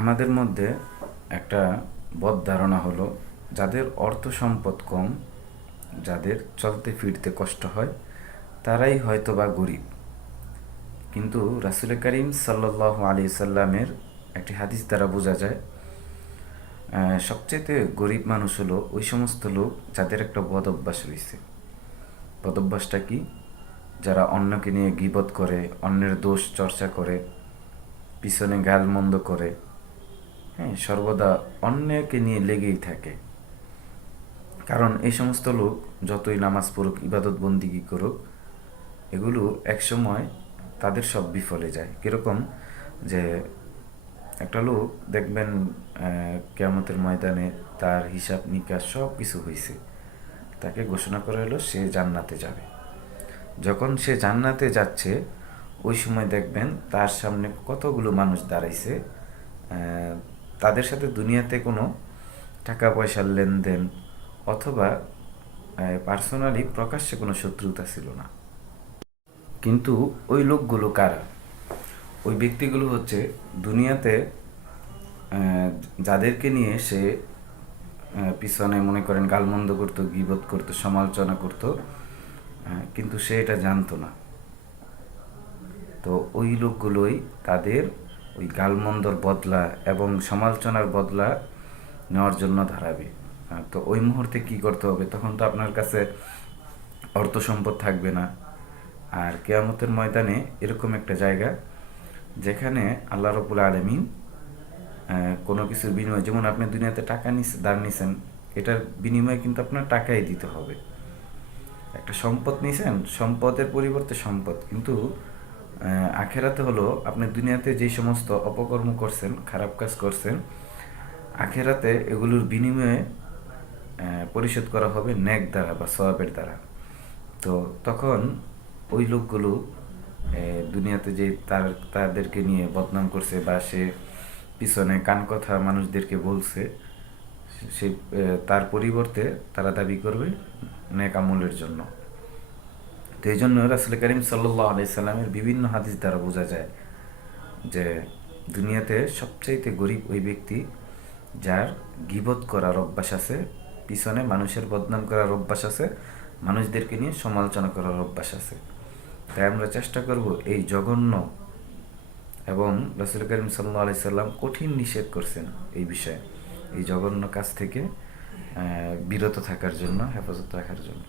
আমাদের মধ্যে একটা বদ ধারণা হলো, যাদের অর্থ সম্পদ কম, যাদের চলতে ফিরতে কষ্ট হয়, তারাই হয়তো বা গরিব। কিন্তু রাসূল করিম সাল্লাল্লাহু আলাইহি সাল্লামের একটি হাদিস দ্বারা বোঝা যায়, সবচেয়ে গরিব মানুষ হলো ওই সমস্ত লোক যাদের একটা বদ অভ্যাস রয়েছে। বদ অভ্যাসটা কি? যারা অন্যকে নিয়ে গীবত করে, অন্যের দোষ চর্চা করে, পিছনে গালমন্দ করে, হ্যাঁ, সর্বদা অন্যকে নিয়ে লেগেই থাকে। কারণ এই সমস্ত লোক যতই নামাজ পড়ুক, ইবাদত বন্দিগি করুক, এগুলো একসময় তাদের সব বিফলে যায়। কীরকম? যে একটা লোক দেখবেন কিয়ামতের ময়দানে তার হিসাব নিকাশ সব কিছু হয়েছে, তাকে ঘোষণা করা হলো সে জান্নাতে যাবে। যখন সে জান্নাতে যাচ্ছে, ওই সময় দেখবেন তার সামনে কতগুলো মানুষ দাঁড়াইছে, তাদের সাথে দুনিয়াতে কোনো টাকা পয়সার লেনদেন অথবা পার্সোনালি প্রকাশ্যে কোনো শত্রুতা ছিল না। কিন্তু ওই লোকগুলো কারা? ওই ব্যক্তিগুলো হচ্ছে দুনিয়াতে যাদেরকে নিয়ে সে পিছনে মনে করেন গালমন্দ করতো, গীবত করতো, সমালোচনা করতো, কিন্তু সে এটা জানতো না। তো ওই লোকগুলোই তাদের ওই গালমন্দর বদলা এবং সমালোচনার বদলা নেওয়ার জন্য দাঁড়াবে। তো ওই মুহূর্তে কি করতে হবে? তখন তো আপনার কাছে অর্থ সম্পদ থাকবে না। আর কিয়ামতের ময়দানে এরকম একটা জায়গা যেখানে আল্লাহ রাব্বুল আলামিন কোনো কিছুর বিনিময়ে, যেমন আপনি দুনিয়াতে টাকা ধার নিছেন, এটার বিনিময়ে কিন্তু আপনার টাকাই দিতে হবে। একটা সম্পদ নিছেন, সম্পদের পরিবর্তে সম্পদ। কিন্তু আখেরাতে হলো আপনি দুনিয়াতে যে সমস্ত অপকর্ম করছেন, খারাপ কাজ করছেন, আখেরাতে এগুলোর বিনিময়ে পরিশোধ করা হবে নেক দ্বারা বা সওয়াবের দ্বারা। তো তখন ওই লোকগুলো দুনিয়াতে যে তাদেরকে নিয়ে বদনাম করছে বা সে পিছনে কান কথা মানুষদেরকে বলছে, সে তার পরিবর্তে তারা দাবি করবে নেক আমলের জন্য। তো এই জন্য রাসূল করিম সাল্লাল্লাহু আলাইহি সাল্লামের বিভিন্ন হাদিস দ্বারা বোঝা যায় যে দুনিয়াতে সবচাইতে গরিব ওই ব্যক্তি যার গীবত করার অভ্যাস আছে, পিছনে মানুষের বদনাম করার অভ্যাস আছে, মানুষদেরকে নিয়ে সমালোচনা করার অভ্যাস আছে। তাই আমরা চেষ্টা করব এই জঘন্য, এবং রাসূল করিম সাল্লাল্লাহু আলাইহি সাল্লাম কঠিন নিষেধ করছেন এই বিষয়ে, এই জঘন্য কাজ থেকে বিরত থাকার জন্য, হেফাজত রাখার জন্য।